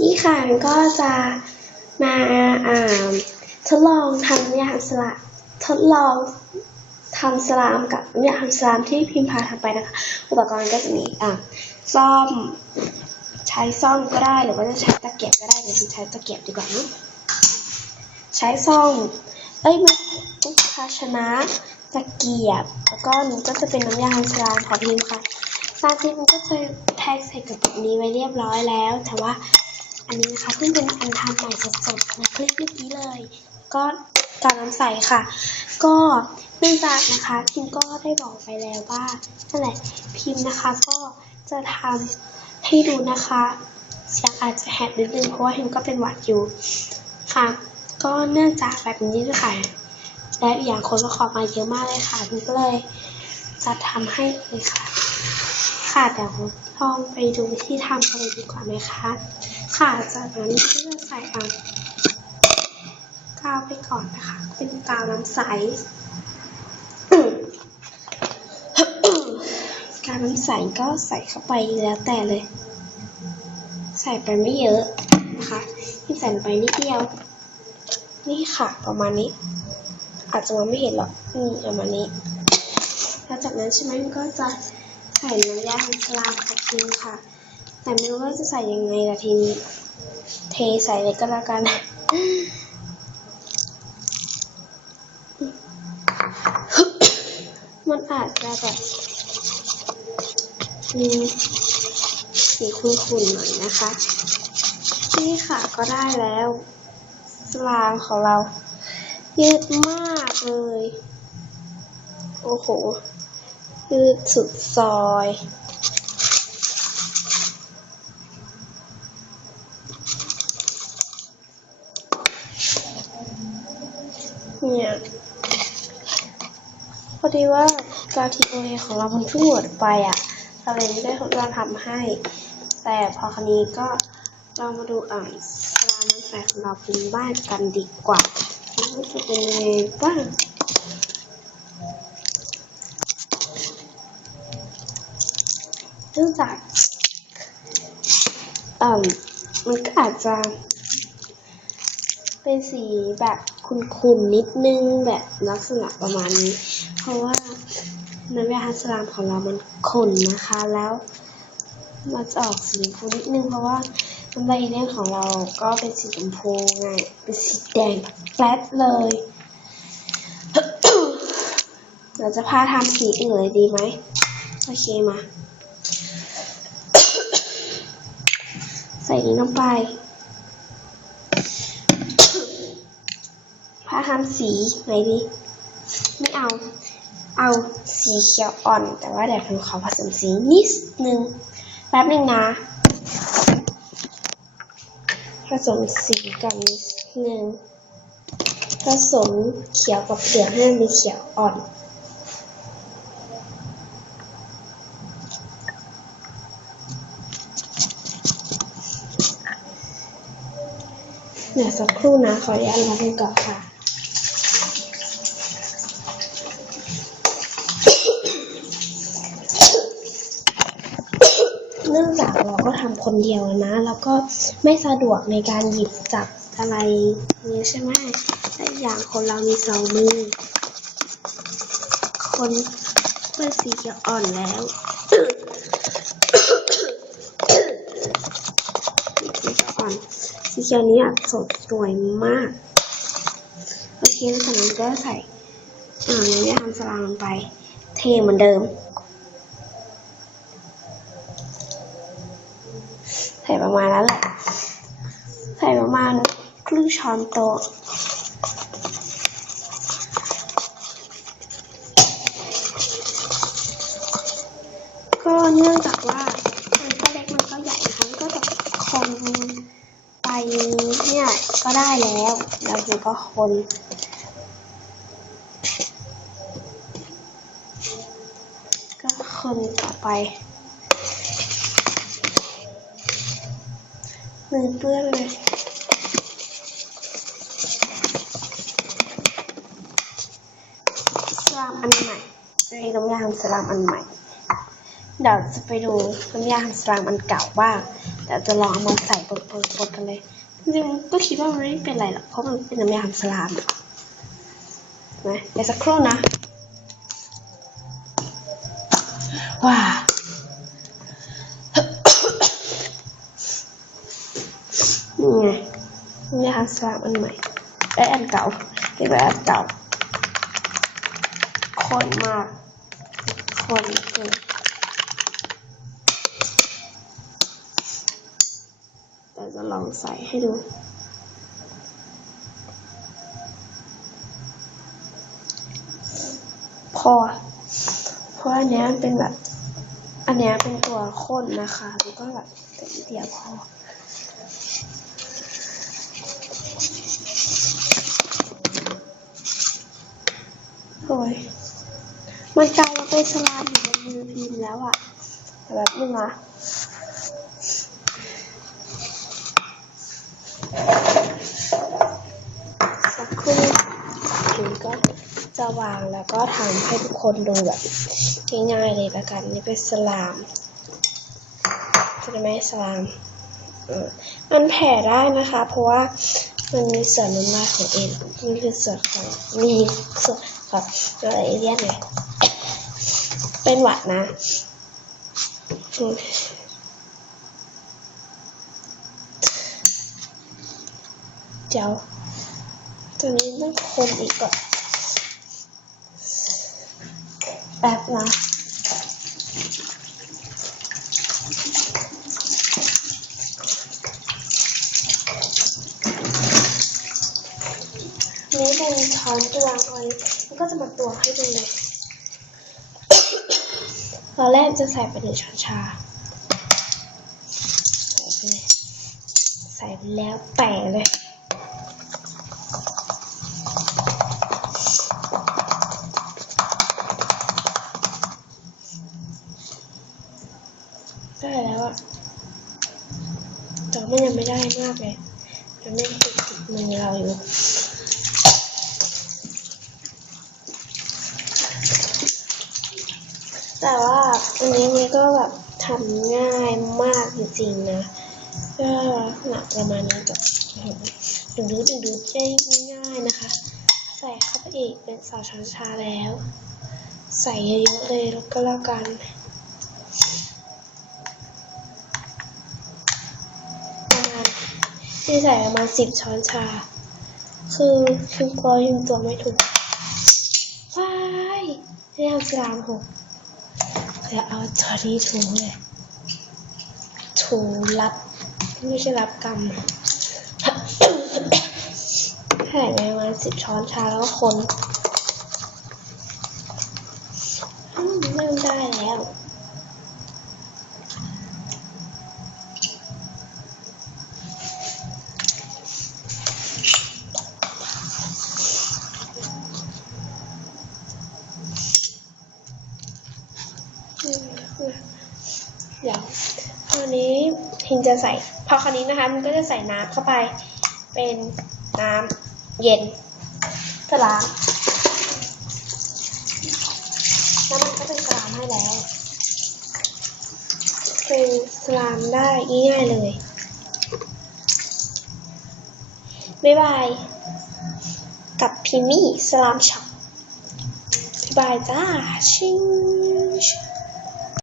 นี่ค่ะมันก็จะมาอ่าทดลองทำน้ำยาทำสลามทดลองทำสลามกับน้ำยาทำสลามที่พิมพ์พาทำไปนะคะ อุปกรณ์ก็จะมีอะซ่อมใช้ซ่อมก็ได้หรือว่าจะใช้ตะเกียบก็ได้เดี๋ยวพิมใช้ตะเกียบดีกว่าเนะใช้ซ่อมเอ้ยมันภาชนะตะเกียบ แล้วก็นี้ก็จะเป็นน้ำยาทำสลามของพิมค่ะตามที่มันก็จะแพ็คใส่กระปุกนี้ไว้เรียบร้อยแล้ว แต่ว่า อันนี้นะคะเพิ่งเป็นอันทำใหม่สดๆในคลิปเมื่อกี้เลย ก็การน้ำใสค่ะ ก็เนื่องจากนะคะพิมก็ได้บอกไปแล้วว่านั่นแหละพิมพ์นะคะก็จะทำให้ดูนะคะเสียงอาจจะแหบนิดนึงเพราะว่าพิมก็เป็นหวัดอยู่ค่ะ ก็เนื่องจากแบบนี้ด้วยค่ะและอีกอย่างคนก็ขอมาเยอะมากเลยค่ะพิมก็เลยจะทำให้เลยค่ะค่ะเดี๋ยวลองไปดูวิธีทำกันเลยดีกว่าไหมคะ ค่ะ จากนั้นก็จะใส่อ่างกาวไปก่อนนะคะ เป็นกาวน้ำใสกาวน้ำใสก็ใส่เข้าไปแล้วแต่เลย ใส่ไปไม่เยอะนะคะที่ใส่ไปนิดเดียว นี่ค่ะประมาณนี้ อาจจะมองไม่เห็นหรอกนี่ประมาณนี้แล้วจากนั้นใช่ไหมมันก็จะใส่น้ำยาทำสลามกับพิมค่ะ แต่ไม่รู้ว่าจะใส่ยังไงละทีนี้ เทใส่เลยก็แล้วกัน มันอาจจะแบบมีสีขุ่นๆหน่อยนะคะ นี่ค่ะก็ได้แล้วสลามของเรา ยืดมากเลย โอ้โห ยืดสุดซอย เนี่ยพอดีว่ากาวทีโอเอของเรามันเพิ่งหมดไปอะ่ะเราเลยไม่ได้ทดลองทำให้ แต่พอคราวนี้ก็เรามาดูอ่างสลาน้ำใสของเราเป็นบ้านกันดีกว่าว่าจะเป็นยังไงบ้างเนื่องจากเอ่อมันก็อาจจะเป็นสีแบบ ขุ่นๆนิดนึงแบบลักษณะประมาณนี้ เพราะว่าน้ำยาฮัสลามของเรามันขุ่นนะคะ แล้วมันจะออกสีชมพูนิดนึงเพราะว่าน้ำใบเลี่ยนของเราก็เป็นสีชมพูไง เป็นสีแดงแฟลตเลย เราจะพาทำสีอื่นเลยดีไหม โอเคมา ใส่นี้ลงไป พาทำสีไหนดีไม่เอา เอาสีเขียวอ่อน แต่ว่าเดี๋ยวผมขอผสมสีนิดนึงแป๊บนึงนะ ผสมสีกันนิดนึงผสมเขียวกับเหลืองให้มันเป็นเขียวอ่อนเดี๋ยวสักครู่นะ ขออนุญาตลองดูก่อนค่ะ เนื่องจา ก็ทำคนเดียวนะ แล้วก็ไม่สะดวกในการหยิบจับอะไรนี้ใช่ไหมและอย่างคนเรามีสองมือ คนเพื่อสีเขียวอ่อนแล้วสีเขียวอ่อนสีเขียวนี้อะสดสวยมาก โอเคแล้วจากนั้นก็ใส่อ่าน้ำยาทำสลามลงไป เทเหมือนเดิม ใส่ประมาณนั้นแหละ ใส่ประมาณครึ่งช้อนโต๊ะก็เนื่องจากว่ามันก็เล็กมันก็ใหญ่นะคะมันก็จะคนไปเนี่ยก็ได้แล้วแล้วมันก็คนก็คนต่อไป มือเปื้อนเลยสลามอันใหม่จะมีน้ำยาทำสลามอันใหม่ เดี๋ยวจะไปดูน้ำยาทำสลามอันเก่าบ้างแต่จะลองเอามาใส่ปนๆๆกันเลยจริงๆก็คิดว่ามันไม่เป็นไรหรอกเพราะมันเป็นน้ำยาทำสลามอะเห็นไหมเดี๋ยวสักครู่นะว้า นี่ไงน้ำยาทำ สลามอันใหม่ไอยอันเก่าเก็บไว้อันเก่าข้นมากข้นเกินแต่จะลองใส่ให้ดูพอเพราะอันเนี้ยมันเป็นแบบ อันเนี้ยเป็นตัวข้นนะคะ แล้วก็แบบแต่เดียวพอ โอ้ยมันกลายมาเป็นสลามอยู่บนมือพิมพ์แล้วอะแบบนึงอะสักครู่พิมก็จะวางแล้วก็ทำให้ทุกคนดูแบบง่ายๆเลยละกัน นี่เป็นสลามจะได้ไหมสลามมันแผ่ได้นะคะ เพราะว่ามันมีส่วนน้ำลายของเอ็นนี่คือส่วนของมีส่วน ของอะไรเรียกไงเป็นหวัดนะเดี๋ยวตัวนี้ต้องคนอีกก่อนแป๊บนะนี้เป็นช้อนตวงอาไว้ มันก็จะมาตวงให้ดูเลยตอนแรกจะใส่ไปหนึ่งช้อนชา ใส่ไปใส่แล้วแปะเลยได้แล้วอะแต่ว่ามันยังไม่ได้มากเลยยังไม่ติดมือเราอยู่ แต่ว่าอันนี้เนี่ก็แบบทำง่ายมากจริงๆนะก็หนักประมาณนี้ก็ดึงดูดึงดูได้ง่ายๆนะคะ ใส่เข้าไปอีกเป็นสองช้อนชาแล้ว ใส่เยอะๆเลยแล้วก็แล้วกันประมาณที่ใส่ประมาณสิบช้อนชา คือพิมกลัวพิมพ์ตัวไม่ถูกว้ายนี่ทำสลามหก จะเอาจอนี้ถูเลยถูรับ ไม่ใช่รับกรรมใส่ในวันสิบช้อนชาแล้วก็คนไมเริ่มได้แล้ว เดี๋ยวคราวนี้พิงจะใส่ พอคราวนี้นะคะ มันก็จะใส่น้ำเข้าไป เป็นน้ำเย็นสลามแล้วมันก็เป็นสลามให้แล้วเป็นสลามได้ง่ายๆเลยบ๊ายบาย กับพิมมี่สลามช็อปบ๊ายบายจ้า ชิง